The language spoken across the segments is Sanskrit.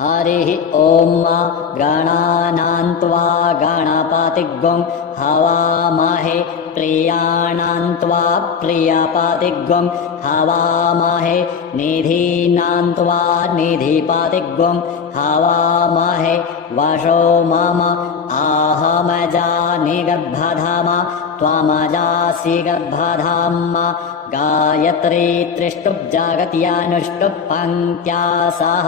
हरिः ॐ गणानां त्वा गणपतिग्ं हवामहे प्रियाणां त्वा प्रियपतिग्ं हवामहे निधीनां त्वा निधिपतिग्ं हवामहे वशो मम आहमजानि गर्भधाम त्वमजासि गर्भधाम गायत्री त्रिष्टुप् जगत्यानुष्टुप् पङ्क्त्या सह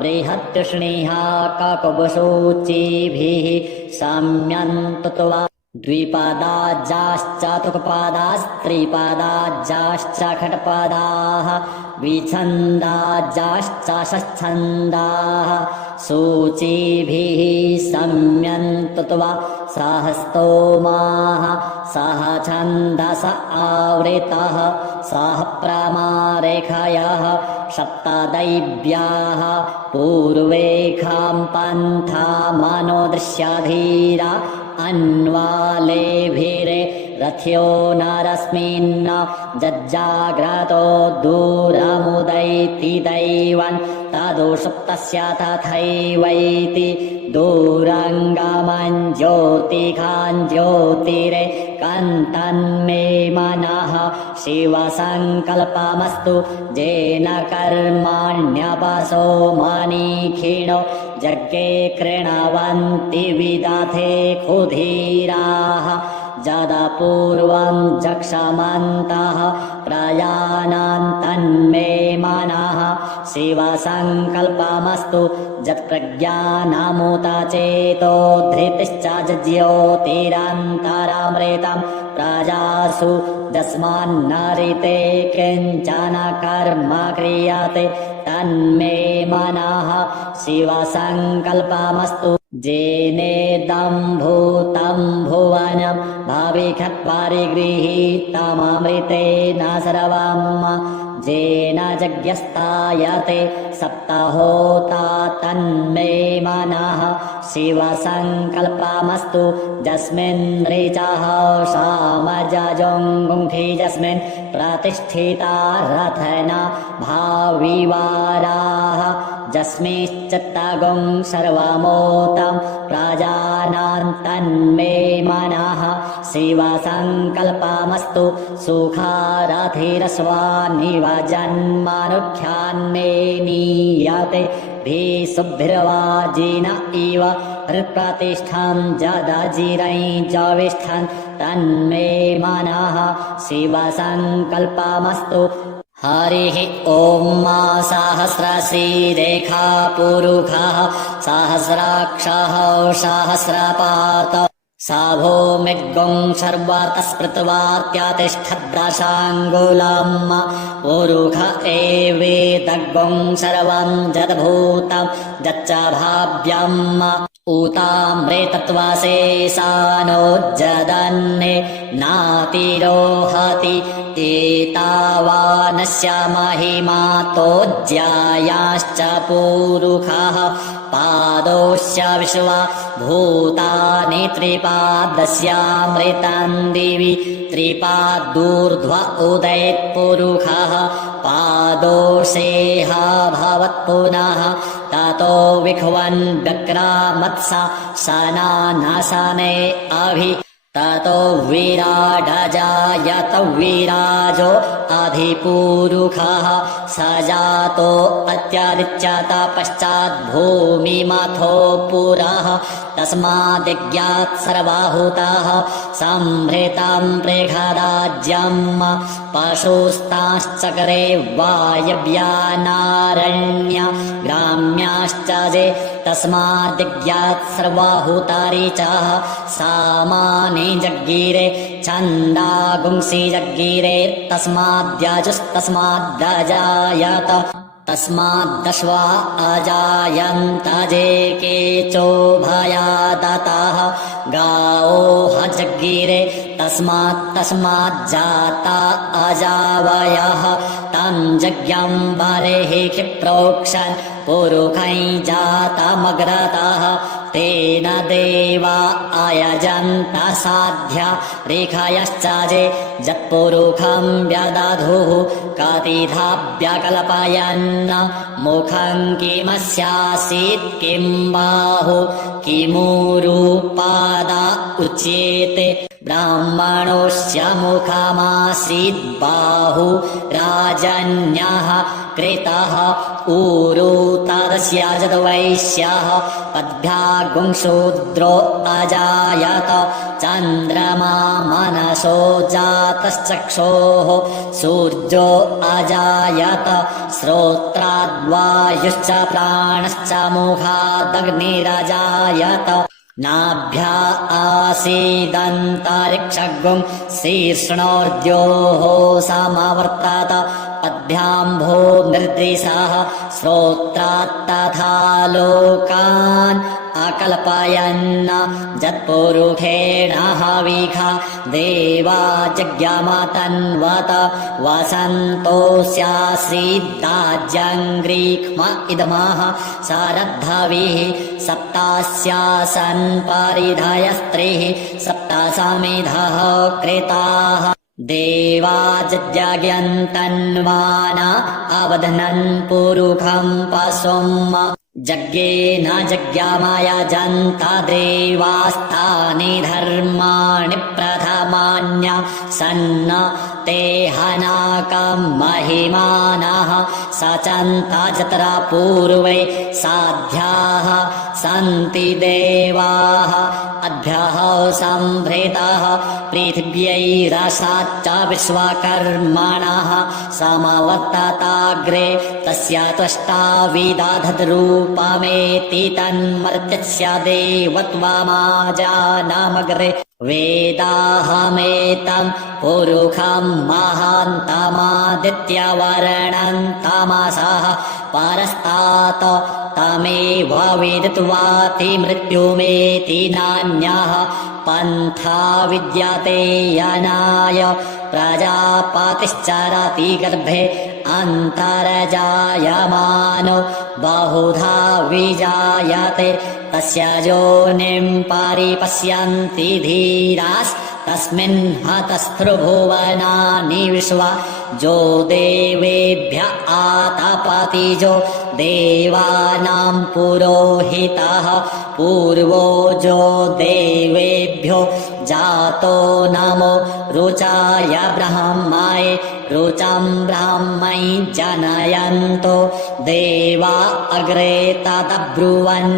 बृहत्युष्णिहा ककुबुसूचिभिः सम्यन्तुत्वा द्विपदाज्जाश्चतुक्पदास्त्रिपदाज्जाश्च खट्पदाः विछन्दाज्जाश्च षच्छन्दाः सूचिभिः सम्यन्तुत्वा सह स्तोमाः सह छन्दस आवृतः सह प्रमारेखयः सप्तदैव्याः पूर्वेखां पन्था मनोदृश्यधीरा अन्वालेभिरे रथ्यो नरस्मिन् जज्जाग्रतो दूरमुदैति दैवन् तदुषुप्तस्य तथैवैति दूरङ्गमं ज्योतिखां ज्योतिरे कन्तन्मे मनः शिवसङ्कल्पमस्तु येन कर्माण्यपसो मनीखिणो यज्ञे कृणवन्ति विदथे क्षुधीराः जदपूर्वं जक्षमन्तः प्रजानां तन्मे मनः शिवसङ्कल्पमस्तु यत्प्रज्ञानमुत चेतो धृतिश्च ज्योतिरन्तरामृतं प्रजासु यस्मान्नरिते किञ्चन कर्म क्रियते तन्मे मनः शिवसङ्कल्पमस्तु जेनेदं भूतं भुवनं भविष्यत्परिगृहीतममृतेन सर्वम् जेन यज्ञस्तायते सप्तहोता तन्मे मनः शिवसङ्कल्पमस्तु यस्मिन् ऋचः सामजजोङ्गुंठि यस्मिन् प्रतिष्ठिता रथना भाविवाराः यस्मिंश्चित्तगुं सर्वमोतं प्रजानां तन्मे मनः शिवसङ्कल्पमस्तु सुखारथिरस्वानिव जन्मनुख्यान्मे नीयते भीषुभिर्वाजिन इव हृत्प्रतिष्ठां जदजिरै जविष्ठन् तन्मे मनः शिवसङ्कल्पमस्तु हरिः ॐ सहस्रशीरेखा पुरुषः सहस्राक्षः सहस्रपात साभौमिग्गुं सर्वतस्पृत्वात्यतिष्ठद्दशाङ्गुलम् पुरुष एवेदग्गुं सर्वं यद्भूतं यच्च भाव्यम् ऊतामृतत्वशेषानोज्जदन्ने नातिरोहति एतावानस्य महिमातोज्यायाश्च पुरुषः पादोश्च विश्वा भूतानि त्रिपादस्यामृतं दिवि त्रिपादूर्ध्व उदयत्पुरुषः पादोषेह भवत्पुनः ततो विख्वन् व्यक्रामत्सा सनानसने अभि ततो विराडजायत विराजो अधिपुरुषः स जातो अत्यरिच्यत पश्चाद्भूमिमथो पुरः तस्मादिज्ञात् सर्वाहुताः संहृतं बृहदाज्यम् पशुस्ताश्चक्रे वायव्यानारण्य ग्राम्याश्च जे तस्मादिज्ञात् सर्वाहुतारि च सामानि जग्गिरे छन्दागुंसि जग्गिरे तस्माद्यजुस्तस्माद्दजायत तस्माद्दश्वा अजायन्त जे केचोभया दतः गावो जग्गिरे तस्माज्जाता अजावयः तं जज्ञं बर्हिः क्षिप्रोक्षन् पुरुखै जातमग्रतः तेन देवा अयजन्त साध्या रेखयश्चाजे जत्पुरुखं व्यदधुः कतिधा व्यकल्पयन् मुखं किमस्यासीत् किं बाहु किमूरुपादा उच्येते ब्राह्मणोऽस्य मुखमासीत् बाहु राजन्यः कृतः ऊरु तदस्य जद्वैश्यः पद्भ्यागुंशूद्रो अजायत चन्द्रमा मनसो जातश्चक्षोः सूर्यो अजायत श्रोत्राद्वायुश्च प्राणश्च मुखादग्निरजायत नाभ्या आसीदन्तरिक्षगुं शीर्ष्णोर्द्योः समवर्तत पद्भ्याम्भो निर्दिशः श्रोत्रात्तथा लोकान् अकल्पयन् जत्पुरुषेण हविखा देवा जज्ञमतन्वत वसन्तोऽस्यासीद्दाज्यङ्ग्रीक्ष्म इदमः शरद्धविः सप्तास्यासन् परिधयस्त्रिः सप्तसमिधः कृताः देवा जज्ञन्तन्वाना अवध्नन् पुरुखं पशुम् जज्ञेन जज्ञामयजन्त देवास्तानि धर्माणि प्रथमान्य सन्न ते हनाकं महिमानः सचन्त जत्रा पूर्वे साध्याः सन्ति देवाः अभ्यः सम्भृतः पृथिव्यैरसाच्च विश्वकर्मणः समवर्तताग्रे तस्य त्वष्टा विदधद्रूपमेति तन्मर्त्यस्य देवत्वमाजानमग्रे वेदाहमेतं पुरुखं महान्तमादित्यवर्णं तमसः परस्तात् तमेव विदित्वाति मृत्युमेति नान्यः पन्था विद्यते यनाय प्रजापतिश्चरति गर्भे अन्तर्जायमानो बहुधा विजायते तस्य योनिं परिपश्यन्ति धीरास्तस्मिन् हतस्त्रिभुवनानि विश्वा जो देवेभ्य आतपतिजो देवानां पुरोहितः पूर्वो जो देवेभ्यो जातो नमो रुचाय ब्रह्माय रुचं ब्राह्मै जनयन्तो देवा अग्रे तदब्रुवन्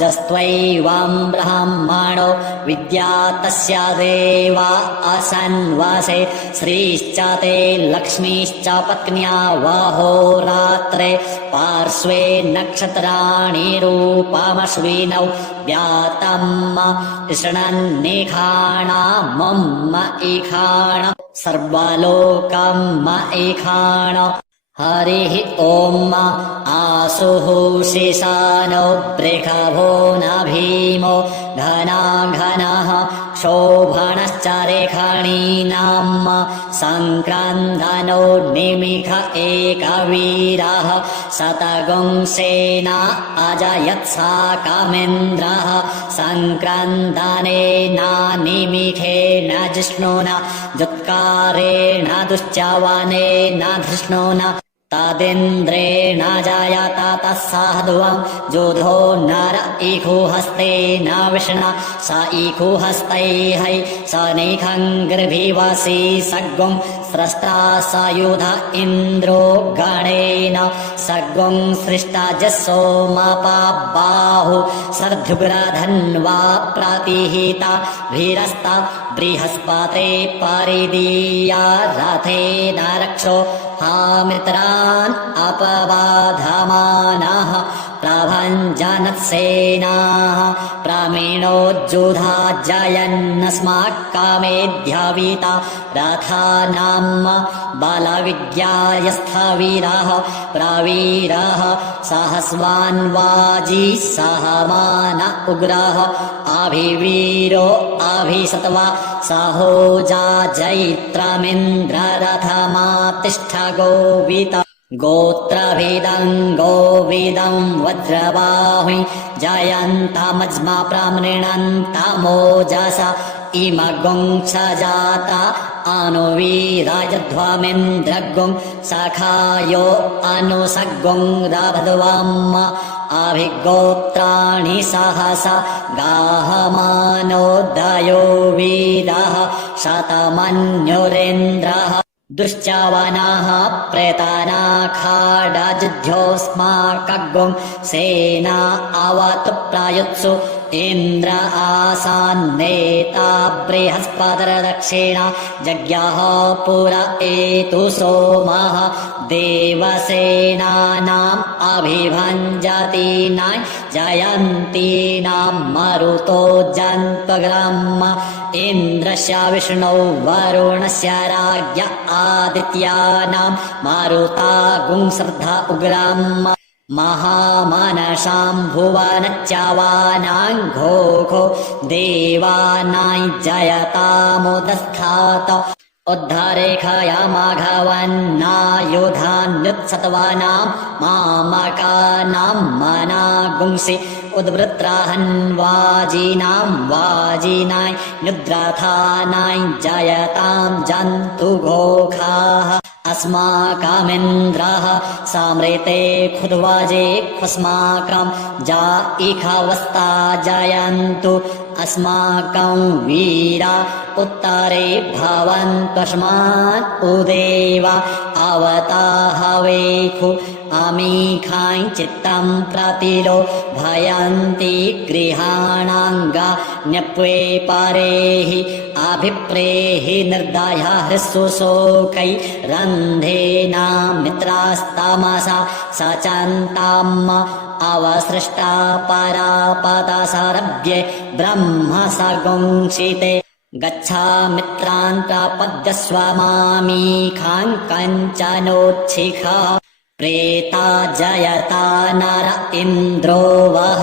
जस्त्वैवं ब्राह्मणो विद्या तस्य देवा असन्वसे श्रीश्च ते लक्ष्मीश्च पत्न्या वहोरात्रे पार्श्वे नक्षत्राणि रूपमश्विनौ व्यातम् इषणन्निखाणमम् इखाण सर्वलोकम् इखाण हरिः ॐ आसुः शिशानो बृषभो न भीमो घनाघनः क्षोभणश्च रेखणीनाम् सङ्क्रन्दनो निमिष एकवीरः शतगुंसेन अजयत्साकमिन्द्रः सङ्क्रन्दनेन निमिषेण जिष्णुना जुत्कारेण दुश्चवनेन धृष्णुना तदिन्द्रेण जायत तत्साध्वं जोधो नर इखुहस्तेन विष्णा स इखुहस्तैः स निखं गर्भिवसि सग्गुं स्रष्टा स युध इन्द्रो गणेन सग्गुं सृष्टा जसोमपाबाहु सर्धुग्रधन्वा प्रतिहिता भीरस्ता बृहस्पते परिदीया रथेन रक्षो हामित्रान् अपबाधमानः प्रभञ्जन जानत्सेनाः प्रामीणोज्जुधा जयन्नस्माक्कामेध्यावीता रथानाम् बलविद्यायस्थवीराः प्रवीराः सहस्वान्वाजी सहमान उग्राः अभिवीरो अभिसत्वा सहोजा जैत्रमिन्द्ररथमातिष्ठ गोविता गोत्रभेदं गोविदं वज्रबाहुं जयन्तमज्मा प्रमृणन्तमोजसा इमगुंसजाता अनुवीराजध्वमिन्द्रगुं सखायो अनुसगुं रभद्वम् अभिगोत्राणि सहसा गाहमानोदयो वीरः शतमन्युरेन्द्रः दुश्चवनाः प्रेतानाखाडजुध्योऽस्माकगुं सेना अवतु प्रायुत्सु इन्द्र आसान्नेता बृहस्पतिर्दक्षिणा जज्ञः पुर एतु सोमः देवसेनानाम् अभिभञ्जतीनां जयन्तीनां मरुतो जन्त्वग्रम् इन्द्रस्य विष्णौ वरुणस्य राज्ञ आदित्यानां मरुता गुंसर्ध उग्रम् महामनसां भुवनच्यवानां घोघो देवानां जयतामुदस्थात उद्धरेखया माघवन्नायुधान्युत्सत्वानां मामकानां मनागुंसि उद्वृत्राहन्वाजीनां वाजीनां निद्राथानां जयतां जन्तुघोखाः अस्माकमिन्द्रः सामृते खुद्वाजे ख्वस्माकं जा इखवस्ता जयन्तु अस्माकं वीरा उत्तरे भवन्तस्मान् उदेवा अवताहवेखु अमीखां चित्तं प्रतिलो भयन्ति गृहाणाङ्गा न्यप्वे परेहि अभिप्रेहि निर्दयः हृत्सुशोकै रन्धेना मित्रास्तमसा सचन्ताम् अवसृष्टा परापदसरभ्ये ब्रह्म सगुंसिते गच्छा मित्रान् प्रपद्यस्व मामीखां कञ्चनोच्छिखा प्रेता जयता नर इन्द्रो वः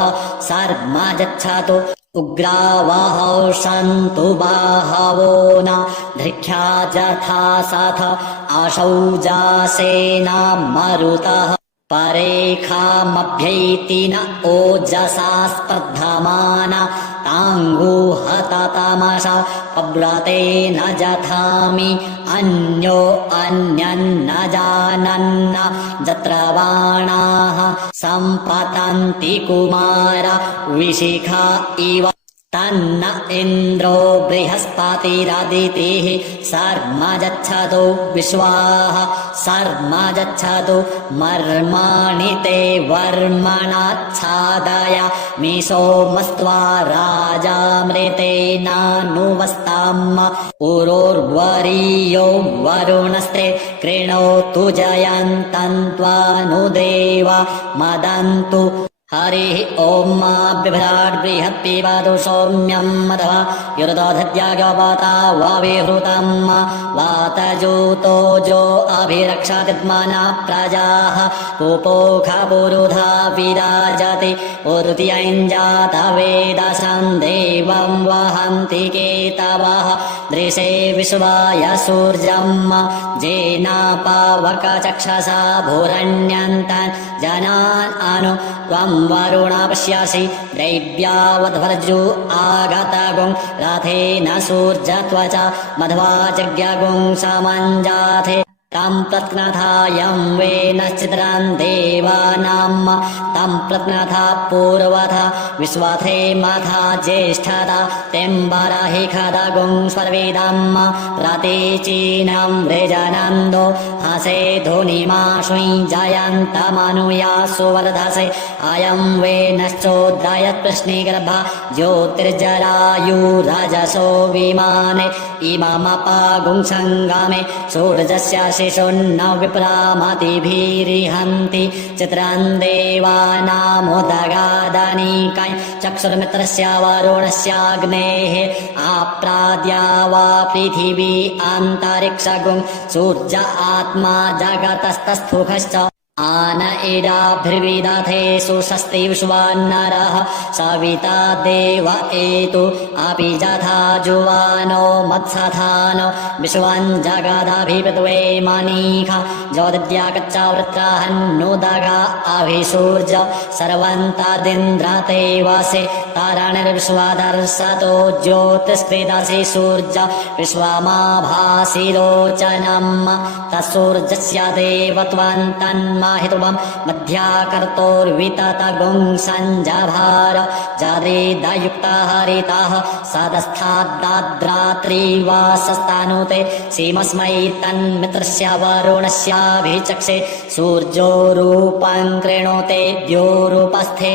सर्म गच्छतु उग्रावः सन्तु बाहवो न धृख्या जथा सथ अशौजासेना मरुतः परेखामभ्यैति न ओजसा स्पर्धमाना ताङ्गुहततमसा पव्रते न जथामि अन्यो अन्यन्न जानन्न जत्रवाणाः सम्पतन्ति कुमार विशिखा इव तन्न इन्द्रो बृहस्पतिरदितिः सर्म गच्छतु विश्वाः सर्म गच्छतु मर्माणि ते वर्मणाच्छादय मिसोमस्त्वा राजामृतेनानुवस्ताम् उरोर्वरीयो वरुणस्ते कृणोतु जयन्तन्त्वानुदेव मदन्तु हरिः ॐ बिभ्राट् बृहत्पिबतु सौम्यं मधवा युरदोधत्यागवता वाविहृतं वातजूतो जो अभिरक्षतिद्मना प्रजाः पुपोखपुरुधा विराजति उरुत्यञ्जातवेदसं देवं वहन्ति केतवः दृशे विश्वाय सूर्यम् जेनापावकचक्षसा भूरण्यन्तन् जनान् अनु त्वं वरुण पश्यसि दैव्यावद्भर्जु आगतगुं रथेन सूर्यत्वचा मध्वा जज्ञगुं समञ्जाथे तं प्रत्नथायं वेनश्चिद्रं देवानां तं प्रत्नथा पूर्वथा विश्वथे मथा ज्येष्ठता तेम्बरहि खदगुं स्वर्वेदं प्रतीचीनं वृजनन्दो हसे धुनिमाशुं जयन्तमनुया सुवर्धसे अयं वेनश्चोद्रायत्प्रश्निगर्भा ज्योतिर्जरायुरजसो विमाने इममपागुंसङ्गामे सूर्यस्य शिशुन्न विप्रामतिभिरिहन्ति चित्रं देवानामुदगादनीकाय चक्षुर्मित्रस्य वरुणस्याग्नेः आप्राद्या वा पृथिवी अन्तरिक्षगुं सूर्य आत्मा जगतस्तस्थुखश्च आन इडाभिर्विदधे सुषस्ति विश्वान्नरः सविता देव एतु अपि जथा जुवानो मत्सथानो विश्वं जगदभिपृत्वे मनीख ज्योतिद्यागच्चावृत्राहन्नुदगा अभिसूर्ज सर्वन्तदिन्द्रते वसे तारणिर्विश्वदर्शतो ज्योतिस्कृतसि सूर्य विश्वमाभासि रोचनम् तत्सूर्यस्य देवत्वं माहितुवं मध्याकर्तोर्विततगुं सञ्जभार जरेदयुक्ता हरितः सदस्थाद्रात्रिवासस्तानुते सीमस्मै तन्मित्रस्य वरुणस्याभिचक्षे सूर्यो रूपं कृणोते द्योरूपस्थे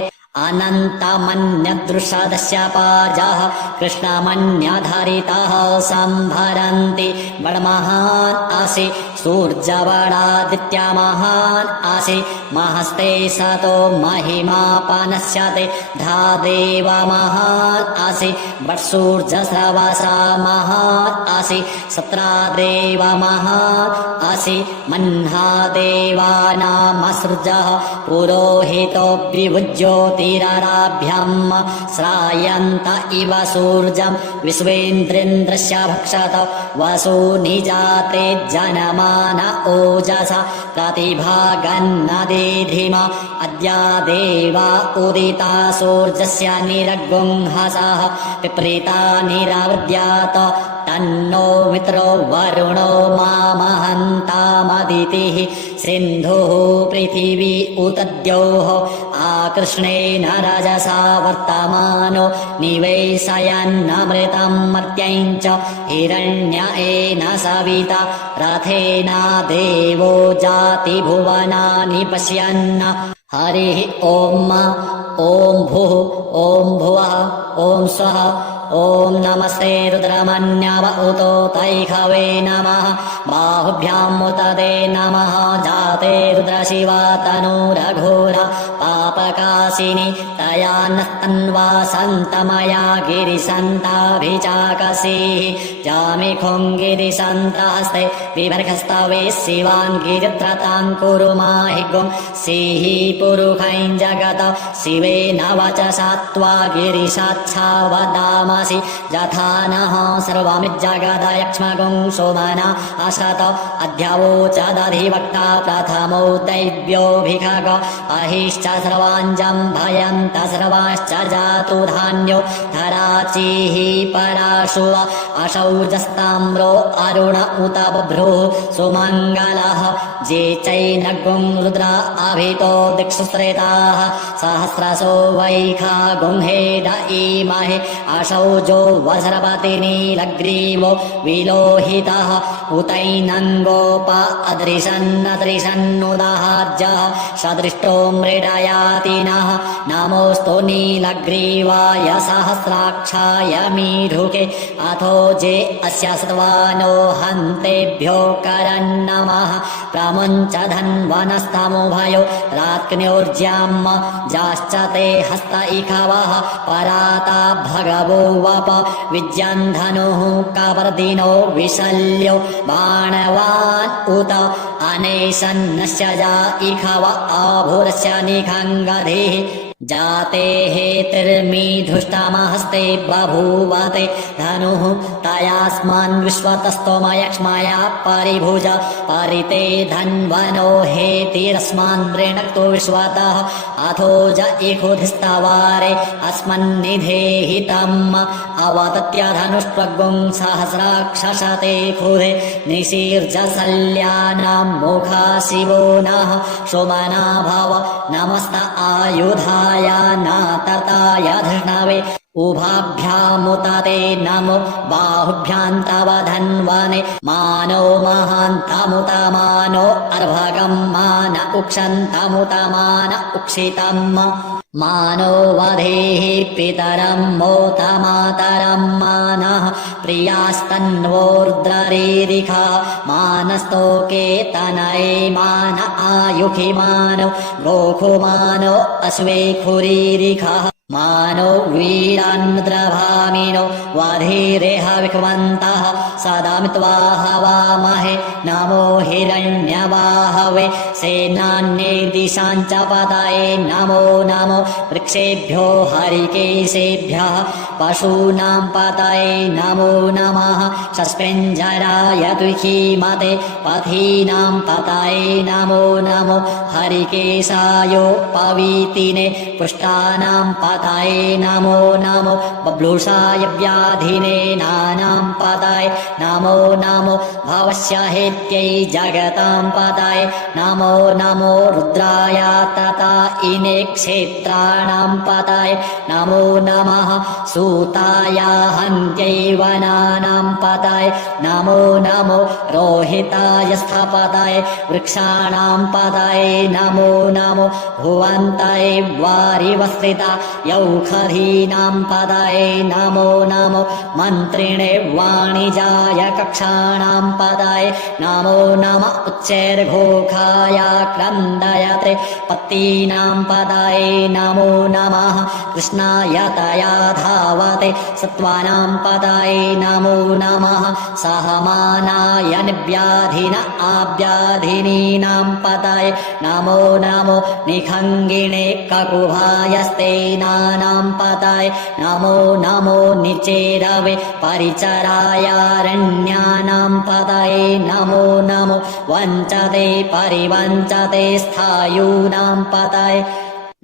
अनन्तमन्यदृषदस्य पाजः कृष्णमन्यधरितः सम्भरन्ति बडमहान् असि सूर्यवडादित्य महान् असि महस्ते सतो महिमापनस्यते धादेव महान् असि वट्सूर्यस्रवसा महान् असि सत्रादेव महान् असि मह्नादेवानामसृजः पुरोहितो विभुज्योतिरराभ्यम् श्रायन्त इव सूर्यं विश्वेन्द्रेन्द्रस्य भक्षत वसु निजाते जनमा ओजसा प्रतिभागन्नदीधिम अद्या देवा उदिता सूर्यस्य निरगुंहसः पिप्रीता निरावृद्यात तन्नो मित्रो वरुणो मामहन्तामदितिः सिन्धुः पृथिवी उतद्योः आकृष्णेन रजसा वर्तमानो निवेशयन्नमृतं मर्त्यं च हिरण्येन सविता रथेन देवो जातिभुवनानि पश्यन् हरिः ॐ भुः ॐ भुवः ॐ स्वः ॐ नमस्ते रुद्रमन्यव उतो तैखवे नमः बाहुभ्याम् उतदे नमः जाते रुद्रशिवा तनूरघोर पापकाशिनि तया नस्तन्वा सन्तमया गिरिसन्ताभिचाकसीः जामिखुङ्गिरिसन्त्रहस्ते विभर्गस्तवे शिवान् गिरित्रताम् कुरु माहि गुं सिः पुरुखैं जगत शिवेन वचसा त्वा गिरिशाच्छा वदाम यथा नः सर्वमिज्जगदयक्ष्मगुं सोमना अशत अध्यवोचदधिवक्ता प्रथमो दैव्योऽभिखग अहिश्च सर्वाञ्जं भयन्त सर्वाश्च जातु धान्यो धराचिः पराशुव अशौर्जस्ताम्रो अरुण उत बभ्रुः सुमङ्गलः जे चैनगुं रुद्र अभितो दिक्षु श्रेताः सहस्रशो वैखा गुंहेद ईमहे अशौजो वज्रपति नीलग्रीवो विलोहितः उतैनङ्गोप अदृशन्नदृशन्नुदाहार्जः सदृष्टो मृडयातिनः नमोऽस्तु नीलग्रीवाय सहस्राक्षाय मीढुके अथो जे अस्य सत्वानो हन्तेभ्यो करन्नमः प्रमुञ्च धन्वनस्तमुभयो रात्न्योर्ज्याम् जाश्च ते हस्त इखवः पराता भगवो वप विज्यन्धनुः कवर्दिनो विशल्यो बाणवान् उत अनेशन्नस्य जा इखव आभुरस्य निखङ्गधिः जाते हेतिर्मीधुष्टमहस्ते बभूवते धनुः तयास्मान् विश्वतस्तोमयक्ष्मया परिभुज परिते धन्वनो हेतिरस्मान् ऋणक्तो विश्वतः अथो ज इखुधिस्तवारे अस्मन्निधेहितम् अवतत्य धनुष्त्वगुं सहस्राक्षसते खुधे निशीर्जसल्यानां मुखा शिवो नः सोमना भव नमस्त आयुधाय नातताय धृष्णवे उभाभ्यामुते नमो बाहुभ्यां तव धन्वने मानो महान्तमुत मानो अर्भगं मान उक्षन्तमुत मान उक्षितम् मानो वधेः पितरं मोत मातरं मानः प्रियास्तन्वोर्द्ररीरिखा मानस्तोके तनये मान आयुखि मानो गोखुमानो अश्वेखुरीरिखः मानो वीरान्द्रभामिनो वधीरेह विक्वन्तः सदामित्वा हवामहे नमो हिरण्यवाहवे सेनान्ये दिशाञ्च पतये नमो नमो वृक्षेभ्यो हरिकेशेभ्यः पशूनां पतये नमो नमः सस्पेञ्जराय दुःखीमते पथीनां पतये नमो नमो हरिकेशायो पवीतिने पुष्टानां पतये नमो नमो बब्लुषाय व्याधिने नानां पतये नमो नमो भवस्य हेत्यै जगतां पतये नमो नमो रुद्राय तथा इने क्षेत्राणां पतये नमो नमः सूताय हन्त्यै वनानां पतये नमो नमो रोहिताय स्थपतये वृक्षाणां पतये नमो नमो भुवन्तये वारिवस्त्रिता यौखधीनां पतये नमो नमो मन्त्रिणे वाणिजाय कक्षाणां पतये नमो नम उच्चैर्घोखाय क्रन्दयते पत्तीनां पतये नमो नमः कृष्णाय तया धावते सत्त्वानां पतये नमो नमः सहमानाय निव्याधिन आव्याधिनीनां पतये नमो नमो निखङ्गिणे ककुभायस्तेनानां पतये नमो नमो निचेरवे परिचरायारण्यानां पतये नमो नमो वञ्चते परिवञ्चते स्थायूनां पतये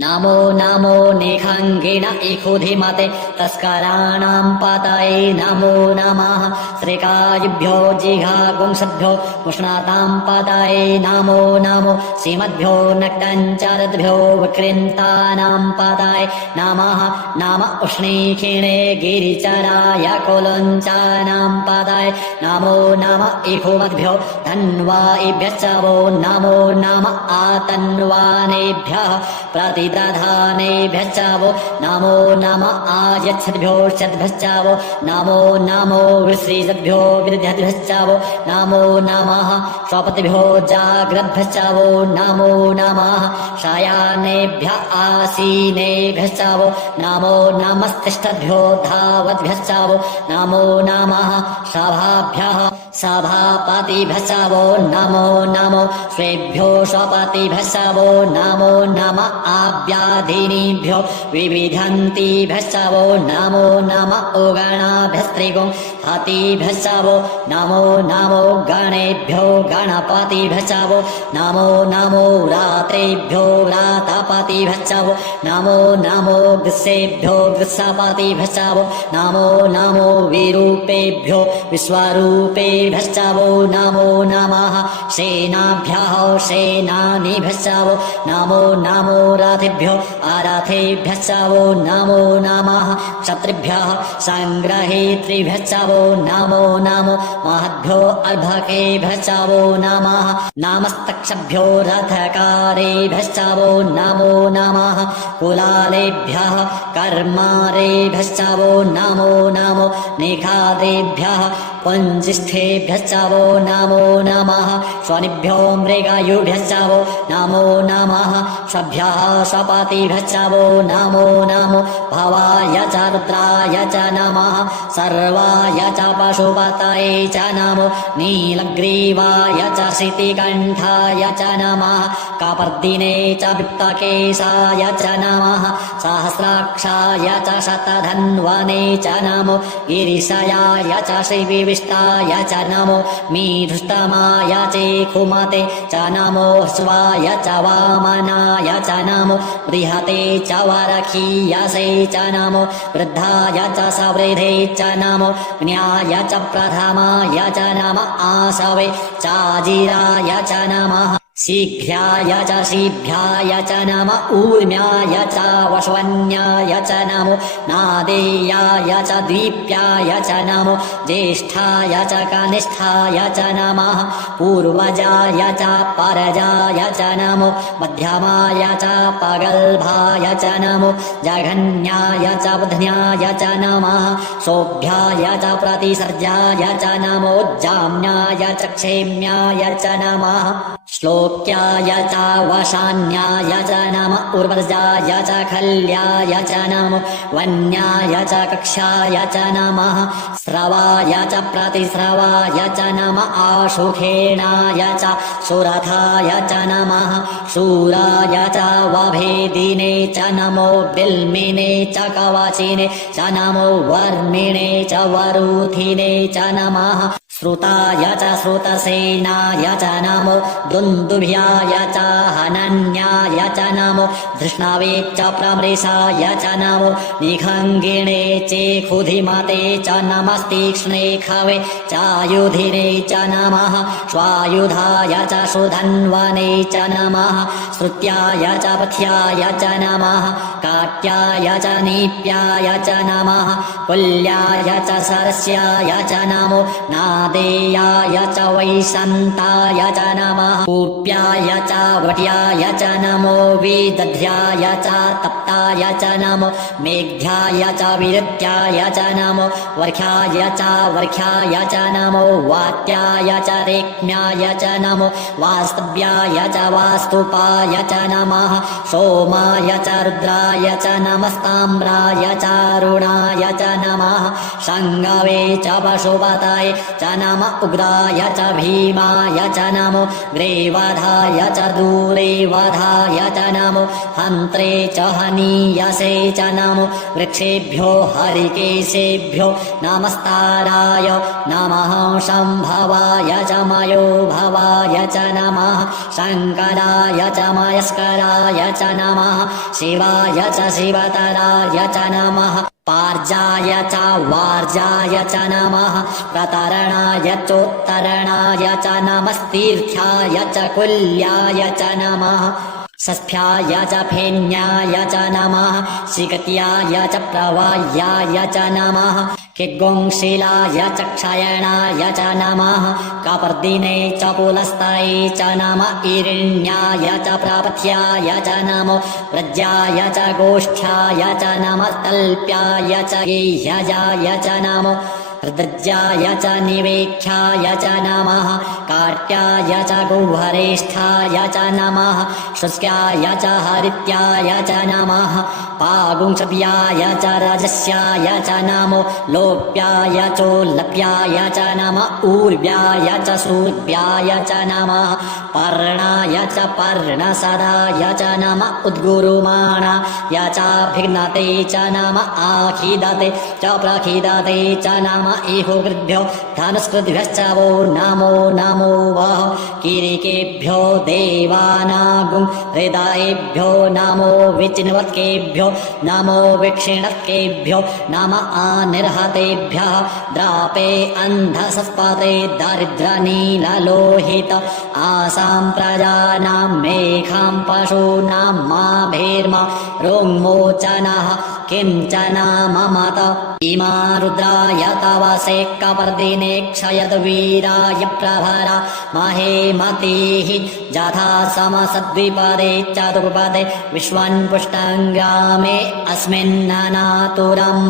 नमो नमो निखङ्गिण इखुधिमते तस्कराणां पतये नमो नमः श्रीकायुभ्यो जिघागुंसभ्यो उष्णातां पतये नमो नमो श्रीमद्भ्यो नक्तञ्चरद्भ्यो विकृन्तानां पतये नमः नम उष्णीखिणे गिरिचराय कुलञ्चानां पतये नमो नम इखुमद्भ्यो धन्वायिभ्यश्च वो नमो नम आतन्वानेभ्यः प्रतिदधानेभ्यश्च वो नमो नम आयच्छद्भ्योश्चद्भ्यश्च वो नमो नमो विश्रीजद्भ्यो विदध्यद्भ्यश्च वो नमो नमः स्वपतिभ्यो जाग्रद्भ्यश्च वो नमो नमः शयानेभ्य आसीनेभ्यश्च वो नमो नमस्तिष्ठद्भ्यो धावद्भ्यश्च वो नमो नमः सभाभ्यः सभापतिभ्यश्च वो नमो नमो स्वेभ्यो स्वपतिभ्यश्च वो नमो नम आव्याधिनीभ्यो विविधन्तिभ्यश्च वो नमो नम उगणाभ्यस्त्रिगुं हतिभ्यश्च वो नमो नमो गणेभ्यो गणपतिभ्यश्च वो नमो नमो रात्रेभ्यो रातपतिभ्यश्च वो नमो नमो ग्रसेभ्यो ग्रसपतिभ्यश्च वो नमो नमो विरूपेभ्यो विश्वरूपेभ्यश्च वो नमो नमः सेनाभ्यः सेनानीभ्यश्च वो नमो नमो रथेभ्यो अरथेभ्यश्च वो नमो नमः क्षत्रिभ्यः सङ्ग्रहेतृभ्यश्च वो नमो नमो महद्भ्यो अर्भकेभ्यश्च वो नमः नमस्तक्षभ्यो रथकारेभ्यश्च वो नमो नमः कुलालेभ्यः कर्मारेभ्यश्च वो नमो नमो निखादेभ्यः पुञ्जिष्ठेभ्यश्च वो नमो नमः स्वनिभ्यो मृगयुभ्यश्च वो नमो नमः सभ्यः स्वपतिभ्यश्च वो नमो नमो भवाय च रुद्राय च नमः सर्वाय च पशुपतये च नमो नीलग्रीवाय च शितिकण्ठाय च नमः कापर्दिने च वित्तकेशाय च नमः सहस्राक्षाय च शतधन्वने च नमो गिरिशयाय च श्रीविविष्टाय च नमो मीधुष्टमाय चेखुमते च नमो स्वाय च वामनाय च नमो बृहते च वरखीयसे च नमो वृद्धाय च सवृधे च नमो ज्ञाय च प्रथमाय च नम आसवे चाजिराय च नमः शीघ्राय च शीभ्याय च नम ऊर्म्याय च वश्वन्याय च नमो नादेयाय च द्वीप्याय च नमो ज्येष्ठाय च कनिष्ठाय च नमः पूर्वजाय च परजाय च नमो मध्यमाय च पगल्भाय च नमो जघन्याय च बुध्न्याय च नमः सोऽभ्याय च प्रतिसर्जाय च नमो जाम्याय च क्षेम्याय च नमः श्लोक्याय च वशान्याय च नम उर्वरजाय च खल्याय च नमो वन्याय च कक्षाय च नमः स्रवाय च प्रतिस्रवाय च नम आशुखेणाय च सुरथाय च नमः शूराय च वभेदिने च नमो बिल्मिने च कवचिने च नमो वर्मिणे च वरूथिने च नमः श्रुताय च श्रुतसेनाय च नमो दुन्दुभ्याय च हनन्याय च नमो धृष्णवे च प्रमृषाय च नमो निखङ्गिणे चेखुधिमते च नमस्तीक्ष्णे खवे चायुधिने च नमः स्वायुधाय च सुधन्वने च नमः श्रुत्याय च पथ्याय च नमः काट्याय च नीप्याय च नमः कुल्याय च सरस्याय च नमो नादेयाय च वैशन्ताय च नमः कूप्याय च वट्याय च नमो विदध्याय च तप्ताय च नमो मेघ्याय च विरत्याय च नमो वर्ख्याय च वर्ख्याय च नमो वात्याय च रेक्म्याय च नमो वास्तव्याय च वास्तुपाय च नमः सोमाय च रुद्राय च नमस्ताम्राय च अरुणाय च नमः शङ्गवे च पशुपतये च नम उग्राय च भीमाय च नमो ग्रीवधाय च दूरेवधाय च नमो हन्त्रे च हनीयसे च नमो वृक्षेभ्यो हरिकेशेभ्यो नमस्ताराय नमः शम्भवाय च मयोभवाय च नमः शङ्कराय च मयस्कराय च नमः शिवाय च शिवतराय च नमः पार्जाय च वार्जाय च नमः प्रतरणाय चोत्तरणाय च नमस्तीर्थ्याय च कुल्याय च नमः षष्ठ्याय च फेन्याय च नमः शिखत्याय च प्रवाह्याय च नमः किग्गुंशिलाय च क्षयणाय च नमः कपर्दिने च पुलस्तये च नम ईरिण्याय च प्रापथ्याय च नमो व्रज्याय च गोष्ठ्याय च नमः तल्प्याय च गेह्यजाय च नमो रुद्रज्याय च निवेख्याय च नमः कार्त्याय च गौहरेष्ठाय च नमः शुष्क्याय च हरित्याय च नमः पागुंशव्याय च रजस्याय च नमो लोप्याय चोल्लप्याय च नम ऊर्व्याय च सूर्व्याय च नमः पर्णाय च पर्णसदाय च नम उद्गुरुमाणाय चाभिघ्नते च नम आखिदते च प्रखिदते च नम इहुकृद्भ्यो धनुष्कृद्भ्यश्च वो नमो नमो वः किरीकेभ्यो देवानागुं हृदयेभ्यो नमो विचिन्वत्केभ्यो नमो विक्षिणत्केभ्यो नम आनिर्हतेभ्यः द्रापे अन्धसस्पते दरिद्रनीललोहित आसां प्रजानां मेघां पशूनां माभेर्मा रोङ्मोचनः किञ्चन ममत इमा रुद्राय तव सेक्कपर्दिने क्षयद्वीराय प्रभरा महेमतीः यथा समसद्विपदे चतुर्पदे विश्वन्पुष्टङ्गामे अस्मिन्ननातुरम्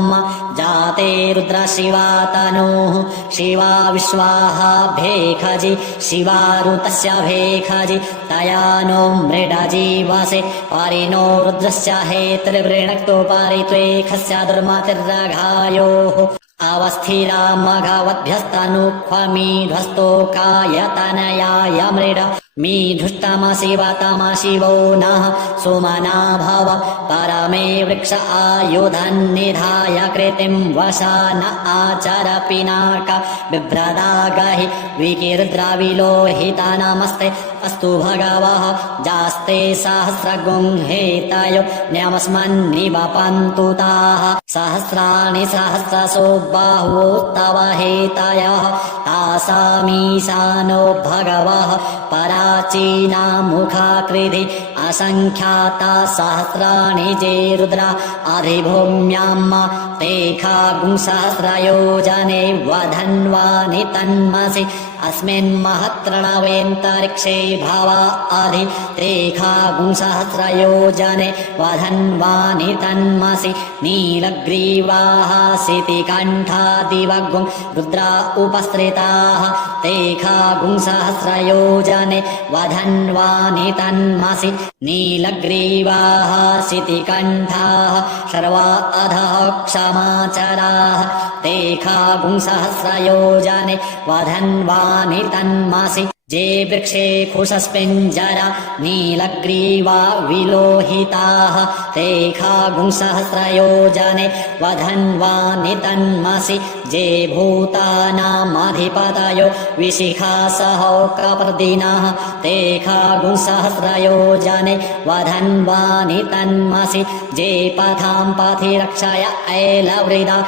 जाते रुद्रशिवा तनुः शिवा विश्वाः भेखजि शिवारुतस्य भेखजि तया नो मृडजीवसे परिणो रुद्रस्य हेतृवृणक्तो परित्वेखस्य दुर्मतिर्रघायोः अवस्थिरा मघवद्भ्यस्तनुक्ष्वमीध्वस्तोकायतनयाय मृड मीधुष्टमशिवतमशिवो नः सुमना भव परमे वृक्ष आयुधन्निधाय कृतिं वशान आचर पिनाक बिभ्रदागहि विकीर्द्रविलोहित नमस्ते अस्तु भगवः जास्ते सहस्रगुंहेतयो न्यमस्मन्निवपन्तु ताः सहस्राणि सहस्रशो बाहवो तव हेतयः तासामीशानो भगवः पराचीना मुखाकृति असङ्ख्याता सहस्राणि जे रुद्रा अधिभूम्याम् ते खागुंसहस्रयोजने वधन्वानि तन्मसि अस्मिन्महत्रणवेन्तरिक्षे भवा अधि ते खागुंसहस्रयोजने वधन्वानि तन्मसि नीलग्रीवाः शितिकण्ठादिवगुं रुद्रा उपसृताः ते खागुंसहस्रयोजने वधन्वानि तन्मसि नीलग्रीवाः शितिकण्ठाः सर्वा अधः क्षमाचराः ते खागुंसहस्रयोजने वधन्वानि तन्मसि जे वृक्षे खुशस्पिञ्जरा नीलग्रीवा विलोहिताः ते खागुंसहस्रयोजने वधन्वानि तन्मसि जे भूतानामधिपतयो विशिखासः कपर्दिनः ते खागुंसहस्रयोजने वधन्वानि तन्मसि जे पथां पथि रक्षय ऐलवृदा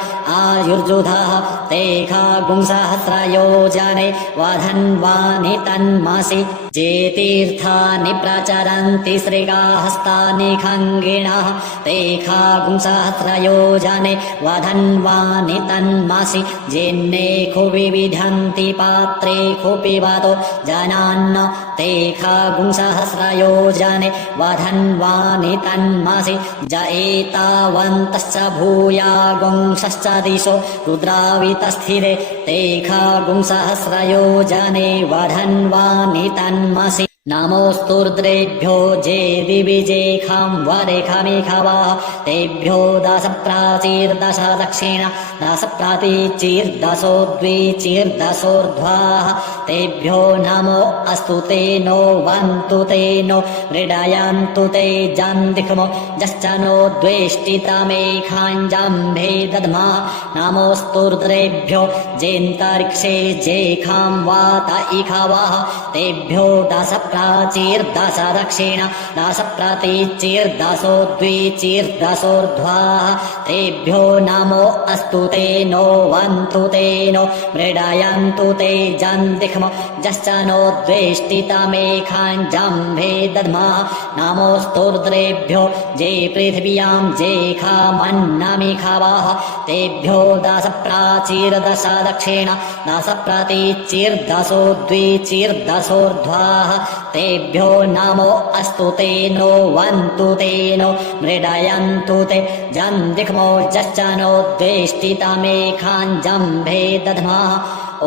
आयुर्जुधः ते खागुंसहस्रयोजने वधन्वानि तन्मसि जे तीर्थानि प्रचरन्ति श्रीगाहस्तानि खङ्गिणः ते खागुंसहस्रयोजने वधन्वानि तन्मसि जेन्नेखु विविधन्ति पात्रेखु पिबतो जनान्न ते खागुंसहस्रयोजने वधन्वानि तन्मसि ज एतावन्तश्च भूयागुंसश्च दिशो रुद्रावितस्थिरे ते खागुंसहस्रयोजने वधन्वानि तन्मसि नमोऽस्तु रुद्रेभ्यो जे दिविजेखां वरेखमेखवाः तेभ्यो दश प्राचीर्दश दक्षिण दश प्रातीचीर्दशोद्वीचीर्दशोर्ध्वाः तेभ्यो नमो अस्तु ते नो वन्तु ते नो मृडयन्तु ते जन्दिख्मो जश्च नो द्वेष्टितमेखाञ्जम्भे दद्मः नमोऽस्तु रुद्रेभ्यो जेन्तरिक्षे जेखां वात इखवः तेभ्यो दश प्राचीर्दश दक्षिण दश प्रातीचीर्दशोद्वीचीर्दशोर्ध्वाः तेभ्यो नमो अस्तु ते नो वन्तु ते नो मृडयन्तु ते जन्दिख्मो जश्च नो द्वेष्टितमेखाञ्जम्भे दद्मः नमोऽस्तु रुद्रेभ्यो जे पृथिव्यां जेखामन्नमिखवः तेभ्यो दश प्राचीर्दश दक्षिण दश प्रातीचीर्दशोद्वीचीर्दशोर्ध्वाः तेभ्यो नमो अस्तु ते नो वन्तु ते नो मृडयन्तु ते जन्दिख्मो जश्च नो द्वेष्टितमेखाञ्जम्भे दद्मः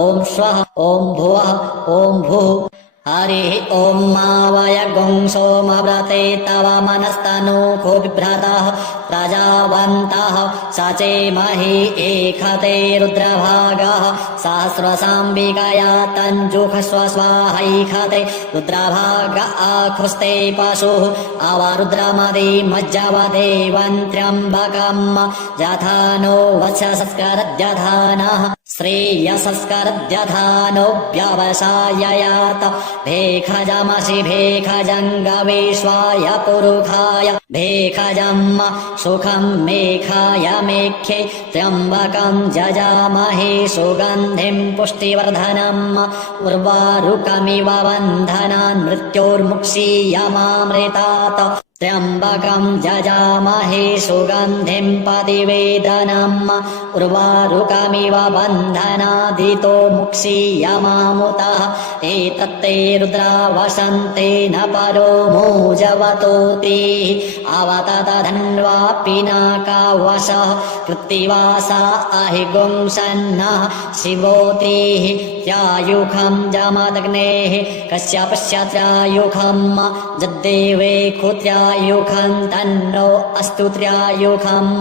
ॐ स्वः ॐ भुवः ॐ भुः हरिः ॐ मावयगुं सोमव्रते तव मनस्तनूको बिभ्रतः प्रजावन्तः सचेमहि एखते रुद्रभागः सहस्रसाम्बिकया तञ्जुषस्व स्वाहैखते रुद्रभाग आकृस्ते पशुः अवरुद्रमदि मज्जवदेवन्त्र्यम्बकम् यथा नो वत्सस्करद्यधानः श्रेयसस्करद्यधानोऽव्यवसाययात भेखजमसि भेखजङ्गवेश्वाय पुरुखाय भेखजम् सुखं मेखाय मेख्ये त्र्यम्बकं जजामहे सुगन्धिं पुष्टिवर्धनम् उर्वारुकमिव बन्धनान् मृत्योर्मुक्षीयमामृतात् त्र्यम्बकं जजामहे सुगन्धिं पतिवेदनम् उर्वारुकमिव बन्धनादितो मुक्षीयमामुतः एतत्ते रुद्रा वसन्तेन परो मोजवतोति अवततधन्वा पिनाकावशः कृत्तिवासा अहिगुंसन्नः शिवोतिः त्यायुखं जमदग्नेः कश्यपस्य त्रायुखम् जद्देवे खुत्र्यायुखं तन्नो अस्तु त्रायुखम्